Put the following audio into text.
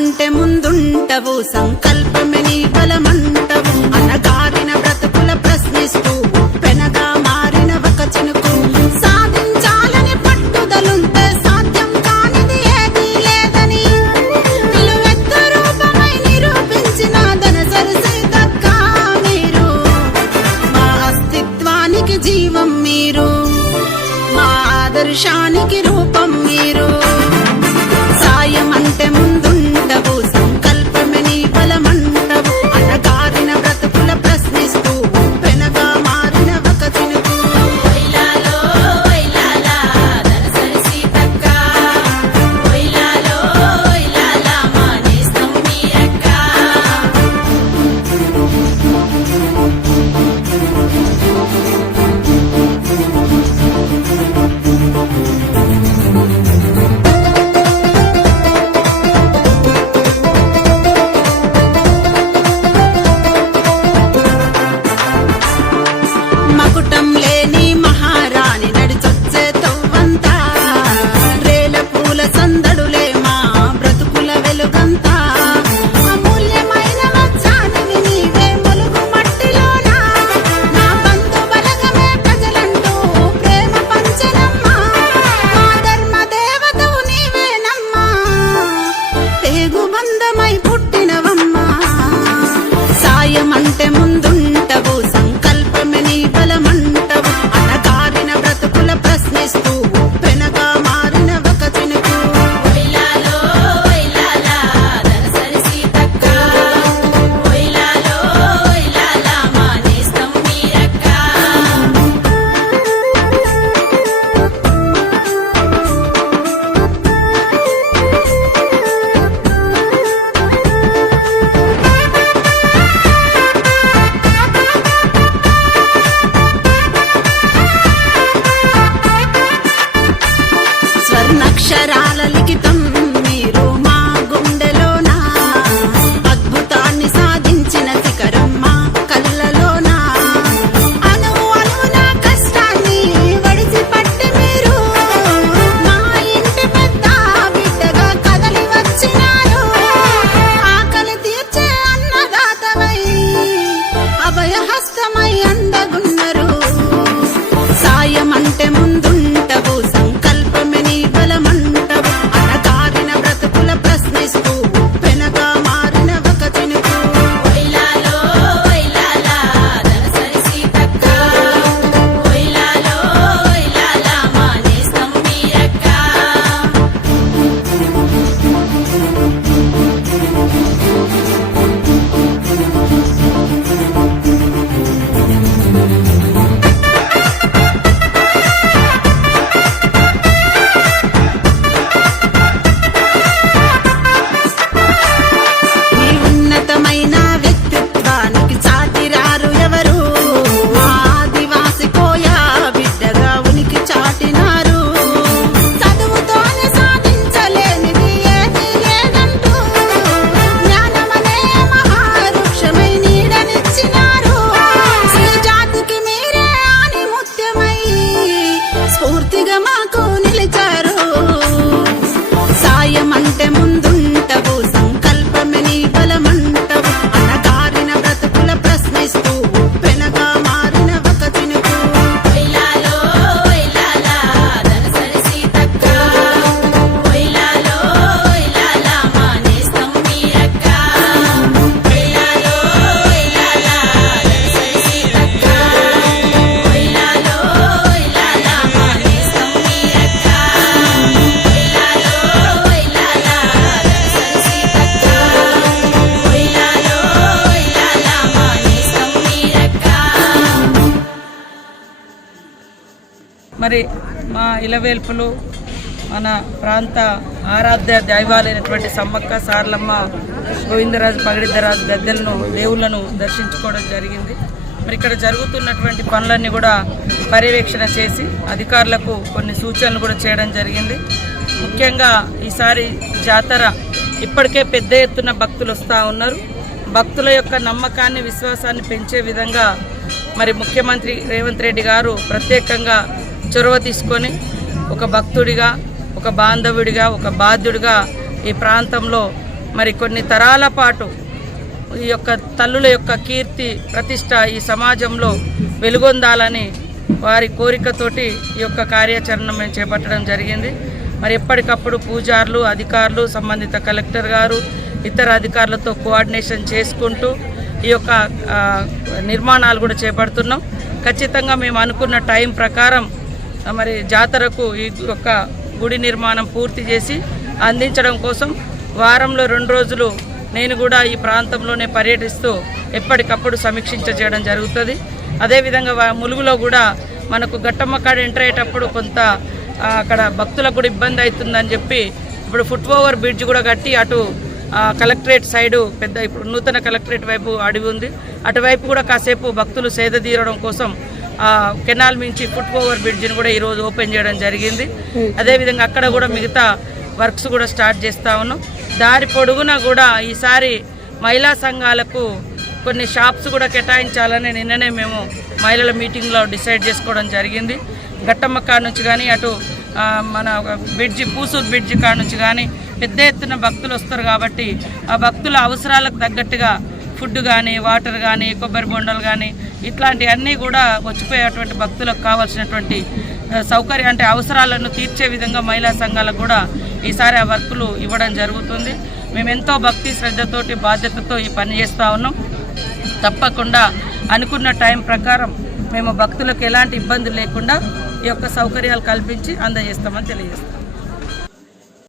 సాయమంటే ముందుంటవు, సంకల్పమే నీ బలమంటవు. అనగారిన బ్రతుకుల ప్రశ్నిస్తూ పెనగా మారిన ఒక చినుకు. సాధించాలని పట్టుదలుంటే సాధ్యం కానిది ఏదీ లేదని నిలువెత్తు రూపమై నిరూపించిన ధనసరి సీతక్క మీరు. మా అస్తిత్వానికి జీవం మీరు, మా ఆదర్శానికి రూపం మీరు. సాయమంటే ముందుంటవు, సంకల్పమే నీ బలమంటవు. అనగారిన బ్రతుకుల ప్రశ్నిస్తూ పెనగా మారిన ఒక చినుకు. వైలాలో వైలాలా ధనసరి సీతక్క, వైలాలో వైలాలా మా నేస్తం మీరక్క. మకుటం లేని మహారాణి నడిచొచ్చే తవ్వంతా, రేల పూల సందడులే మా బ్రతుకుల వెలుగంతా. అమూల్యమైన వజ్రానివి నీవే మొలుగు మట్టిలోనా, నా బంధు బలగమే ప్రజలంటూ ప్రేమ పంచనమ్మా. మా ధర్మ దేవతవు నీవేనమ్మా, పేగు బంధమై పుట్టినవమ్మా. సాయమంటే ముందుంటవు, సంకల్పమే నీ బలమంటవు. అనగారిన బ్రతుకుల ప్రశ్నిస్తూ పెనగా మారిన ఒక చినుకు. వైలాలో వైలాలా ధనసరి సీతక్క, వైలాలో వైలాలా మా నేస్తం మీరక్క. స్వర్ణాక్షరాల లిఖితం మీరు మా గుండెలోనా, అద్భుతాన్ని సాధించిన శిఖరం మా కళ్ళలోనా. అణువు అణువున కష్టాన్ని వడిసి పట్టి మీరు మా ఇంటి పెద్ద బిడ్డగా కదలి వచ్చినారు. ఆకలి తీర్చే అన్నదాతవై అభయహస్తమై అందగున్నారు. సాయమంటే ముందుంటవు, సంకల్పమే నీ బలమంటవు. అనగారిన బ్రతుకుల ప్రశ్నిస్తూ పెనగా మారిన ఒక చినుకు. వైలాలో వైలాలా ధనసరి సీతక్క, వైలాలో వైలాలా మా నేస్తం మీరక్క. నీ ఉన్నతమైన వ్యక్తిత్వానికి చాటిరారు ఎవరు. ఆదివాసి కోయా బిడ్డగా ఉనికి చాటినారు. చదువుతోనే సాధించలేనిది ఏదీ లేదంటూ జ్ఞానమనే మహావృక్షమై నీడనిచ్చినారు. స్త్రీ జాతికి మీరే ఆణిముత్యమై స్ఫూర్తిగా మాకు నిలిచారు. సాయమంటే ముందుంటవు, సంకల్పమే నీ బలమంటవు. అనగారిన బ్రతుకుల ప్రశ్నిస్తూ పెనగా మారిన ఒక చినుకు. వైలాలో వైలాలా ధనసరి సీతక్క, వైలాలో వైలాలా మా నేస్తం మీరక్క. వైలాలో వైలాలా ధనసరి సీతక్క, వైలాలో వైలాలా మా నేస్తం మీరక్క. వైలాలో వైలాలా ధనసరి సీతక్క, వైలాలో వైలాలా మా నేస్తం మీరక్క. మరి మా ఇలవేల్పులు మన ప్రాంత ఆరాధ్య దైవాలైనటువంటి సమ్మక్క సారలమ్మ గోవిందరాజు పగడిద్దరాజు గద్దెలను దేవుళ్లను దర్శించుకోవడం జరిగింది. మరి ఇక్కడ జరుగుతున్నటువంటి పనులన్నీ కూడా పర్యవేక్షణ చేసి అధికారులకు కొన్ని సూచనలు కూడా చేయడం జరిగింది. ముఖ్యంగా ఈసారి జాతర ఇప్పటికే పెద్ద ఎత్తున భక్తులు వస్తూ ఉన్నారు. భక్తుల యొక్క నమ్మకాన్ని విశ్వాసాన్ని పెంచే విధంగా మరి ముఖ్యమంత్రి రేవంత్ రెడ్డి గారు ప్రత్యేకంగా చొరవ తీసుకొని ఒక భక్తుడిగా, ఒక బాంధవుడిగా, ఒక బాధ్యుడిగా ఈ ప్రాంతంలో మరి కొన్ని తరాల పాటు ఈ యొక్క తల్లుల యొక్క కీర్తి ప్రతిష్ట ఈ సమాజంలో వెలుగొందాలని వారి కోరికతోటి ఈ యొక్క కార్యాచరణ మేము చేపట్టడం జరిగింది. మరి ఎప్పటికప్పుడు పూజారులు, అధికారులు, సంబంధిత కలెక్టర్ గారు, ఇతర అధికారులతో కోఆర్డినేషన్ చేసుకుంటూ ఈ యొక్క నిర్మాణాలు కూడా చేపడుతున్నాం. ఖచ్చితంగా మేము అనుకున్న టైం ప్రకారం మరి జాతరకు ఈ యొక్క గుడి నిర్మాణం పూర్తి చేసి అందించడం కోసం వారంలో 2 రోజులు నేను కూడా ఈ ప్రాంతంలోనే పర్యటిస్తూ ఎప్పటికప్పుడు సమీక్షించ చేయడం జరుగుతుంది. అదేవిధంగా ములుగులో కూడా మనకు గట్టమ్మ కాడ ఎంటర్ అయ్యేటప్పుడు కొంత అక్కడ భక్తులకు కూడా ఇబ్బంది అవుతుందని చెప్పి ఇప్పుడు ఫుట్ ఓవర్ బ్రిడ్జ్ కూడా కట్టి అటు కలెక్టరేట్ సైడు పెద్ద ఇప్పుడు నూతన కలెక్టరేట్ వైపు అడవి ఉంది, అటువైపు కూడా కాసేపు భక్తులు సేద తీరడం కోసం కెనాల్ మించి ఫుట్ ఓవర్ బ్రిడ్జ్ని కూడా ఈరోజు ఓపెన్ చేయడం జరిగింది. అదేవిధంగా అక్కడ కూడా మిగతా వర్క్స్ కూడా స్టార్ట్ చేస్తూ ఉన్నాం. దారి పొడుగున కూడా ఈసారి మహిళా సంఘాలకు కొన్ని షాప్స్ కూడా కేటాయించాలని నిన్ననే మేము మహిళల మీటింగ్లో డిసైడ్ చేసుకోవడం జరిగింది. గట్టమ్మ కాడ నుంచి కానీ అటు మన బ్రిడ్జి పూసూరు బ్రిడ్జి కాడ నుంచి కానీ పెద్ద ఎత్తున భక్తులు వస్తారు కాబట్టి ఆ భక్తుల అవసరాలకు తగ్గట్టుగా ఫుడ్ కానీ, వాటర్ కానీ, కొబ్బరి బొండలు కానీ ఇట్లాంటివన్నీ కూడా వచ్చిపోయేటువంటి భక్తులకు కావాల్సినటువంటి సౌకర్యం అంటే అవసరాలను తీర్చే విధంగా మహిళా సంఘాలకు కూడా ఈసారి ఆ వర్కులు ఇవ్వడం జరుగుతుంది. మేము ఎంతో భక్తి శ్రద్ధతోటి బాధ్యతతో ఈ పని చేస్తూ ఉన్నాం. తప్పకుండా అనుకున్న టైం ప్రకారం మేము భక్తులకు ఎలాంటి ఇబ్బంది లేకుండా ఈ యొక్క సౌకర్యాలు కల్పించి అందజేస్తామని తెలియజేస్తాం.